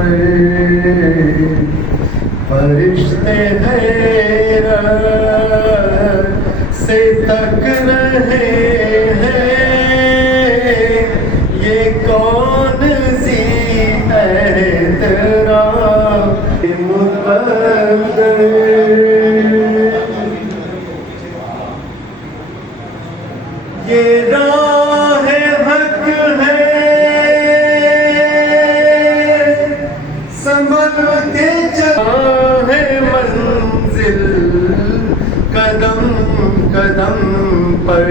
पर फरिश्ते हैरत से तक रहे हैं, ये कौन सी एतराफ़ मुक़द्दर। ये राह हक है, संभल के चला है मंजिल कदम कदम पर।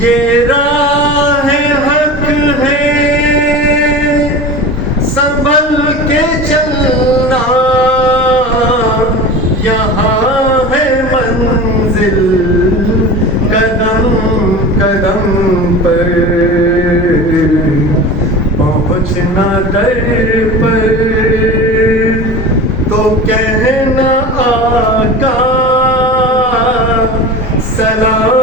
ये राह हक है, संभल के चलना, यहाँ है मंजिल कदम कदम पर। पहुँचना दर पर तो कहना आका सलाम